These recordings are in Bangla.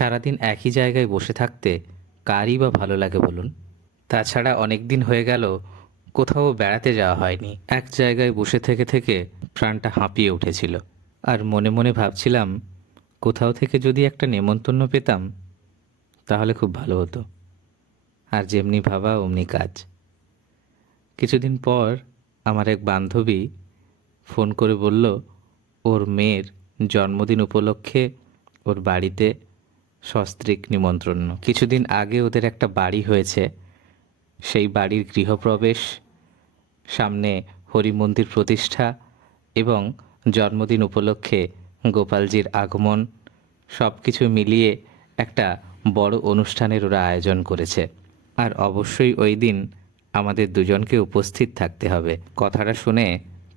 সারাদিন একই জায়গায় বসে থাকতে কারই বা ভালো লাগে বলুন? তাছাড়া অনেক দিন হয়ে গেল কোথাও বেড়াতে যাওয়া হয়নি। এক জায়গায় বসে থেকে থেকে প্রাণটা হাঁপিয়ে উঠেছিল। আর মনে মনে ভাবছিলাম, কোথাও থেকে যদি একটা নেমন্তন্ন পেতাম তাহলে খুব ভালো হতো। আর যেমনি ভাবা অমনি কাজ। কিছুদিন পর আমার এক বান্ধবী ফোন করে বলল, ওর মেয়ের জন্মদিন উপলক্ষে ওর বাড়িতে সস্ত্রীক নিমন্ত্রণ। কিছুদিন আগে ওদের একটা বাড়ি হয়েছে, সেই বাড়ির গৃহপ্রবেশ, সামনে হরিমন্দির প্রতিষ্ঠা এবং জন্মদিন উপলক্ষে গোপালজির আগমন, সব কিছু মিলিয়ে একটা বড় অনুষ্ঠানের ওরা আয়োজন করেছে। আর অবশ্যই ওই দিন আমাদের দুজনকে উপস্থিত থাকতে হবে। কথাটা শুনে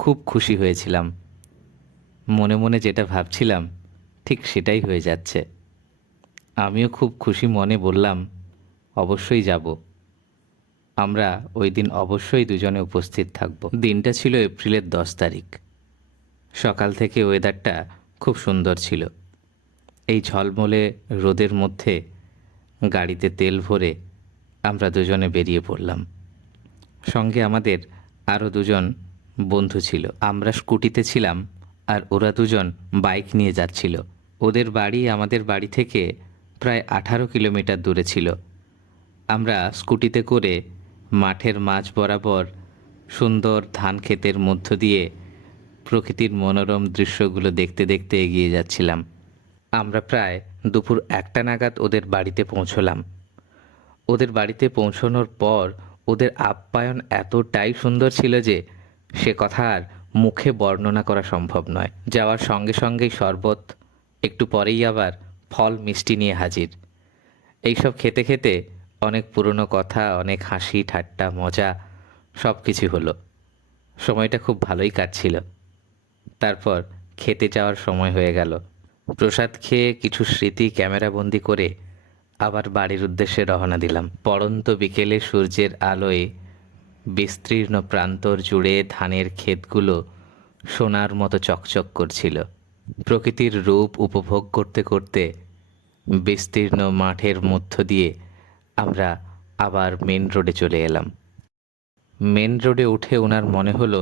খুব খুশি হয়েছিলাম। মনে মনে যেটা ভাবছিলাম ঠিক সেটাই হয়ে যাচ্ছে। আমিও খুব খুশি মনে বললাম, অবশ্যই যাব। আমরা ওই দিন অবশ্যই দুজনে উপস্থিত থাকব। দিনটা ছিল এপ্রিলের 10 তারিখ। সকাল থেকে ওয়েদারটা খুব সুন্দর ছিল। এই ঝলমলে রোদের মধ্যে গাড়িতে তেল ভরে আমরা দুজনে বেরিয়ে পড়লাম। সঙ্গে আমাদের আরও দুজন বন্ধু ছিল। আমরা স্কুটিতে ছিলাম আর ওরা দুজন বাইক নিয়ে যাচ্ছিল। ওদের বাড়ি আমাদের বাড়ি থেকে প্রায় 18 কিলোমিটার দূরে ছিল। আমরা স্কুটিতে করে মাঠের মাঝ বরাবর সুন্দর ধান ক্ষেতের মধ্য দিয়ে প্রকৃতির মনোরম দৃশ্যগুলো দেখতে দেখতে এগিয়ে যাচ্ছিলাম। আমরা প্রায় দুপুর 1টা নাগাদ ওদের বাড়িতে পৌঁছলাম। ওদের বাড়িতে পৌঁছানোর পর ওদের আপ্যায়ন এতটাই সুন্দর ছিল যে সে কথা আর মুখে বর্ণনা করা সম্ভব নয়। যাওয়ার সঙ্গে সঙ্গেই শরবত, একটু পরেই আবার ফল মিষ্টি নিয়ে হাজির। এইসব খেতে খেতে অনেক পুরনো কথা, অনেক হাসি ঠাট্টা মজা সব কিছু হলো। সময়টা খুব ভালোই কাটছিল। তারপর খেতে যাওয়ার সময় হয়ে গেল। প্রসাদ খেয়ে কিছু স্মৃতি ক্যামেরাবন্দি করে আবার বাড়ির উদ্দেশ্যে রওনা দিলাম। পড়ন্ত বিকেলে সূর্যের আলোয় বিস্তীর্ণ প্রান্তর জুড়ে ধানের ক্ষেতগুলো সোনার মতো চকচক করছিল। প্রকৃতির রূপ উপভোগ করতে করতে বিস্তীর্ণ মাঠের মধ্য দিয়ে আমরা আবার মেন রোডে চলে এলাম। মেন রোডে উঠে ওনার মনে হলো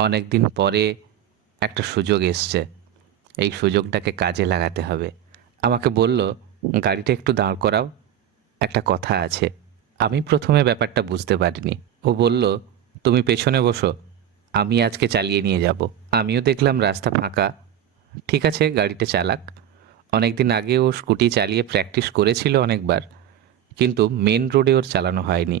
অনেক দিন পরে একটা সুযোগ এসছে, এই সুযোগটাকে কাজে লাগাতে হবে। আমাকে বলল, গাড়িটা একটু দাঁড় করাও, একটা কথা আছে। আমি প্রথমে ব্যাপারটা বুঝতে পারিনি। ও বলল, তুমি পেছনে বসো, আমি আজকে চালিয়ে নিয়ে যাব। আমিও দেখলাম রাস্তা ফাঁকা। ঠিক আছে, গাড়িটা চালাক। অনেক দিন আগে ও স্কুটি চালিয়ে প্র্যাকটিস করেছিল অনেকবার, কিন্তু মেন রোডে ওর চালানো হয়নি।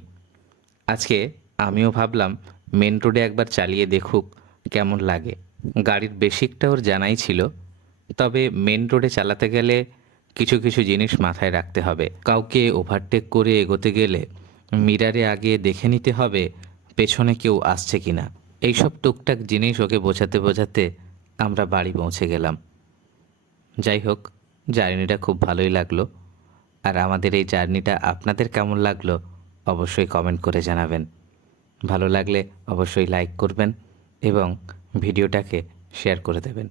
আজকে আমিও ভাবলাম মেন রোডে একবার চালিয়ে দেখুক কেমন লাগে। গাড়ির বেসিকটা ওর জানাই ছিল, তবে মেন রোডে চালাতে গেলে কিছু কিছু জিনিস মাথায় রাখতে হবে। কাউকে ওভারটেক করে এগোতে গেলে মিরারে আগে দেখে নিতে হবে পেছনে কেউ আসছে কিনা। এইসব টুকটাক জিনিস ওকে বোঝাতে বোঝাতে আমরা বাড়ি পৌঁছে গেলাম। যাই হোক, জার্নিটা খুব ভালোই লাগলো। আর আমাদের এই জার্নিটা আপনাদের কেমন লাগলো অবশ্যই কমেন্ট করে জানাবেন। ভালো লাগলে অবশ্যই লাইক করবেন এবং ভিডিওটাকে শেয়ার করে দেবেন।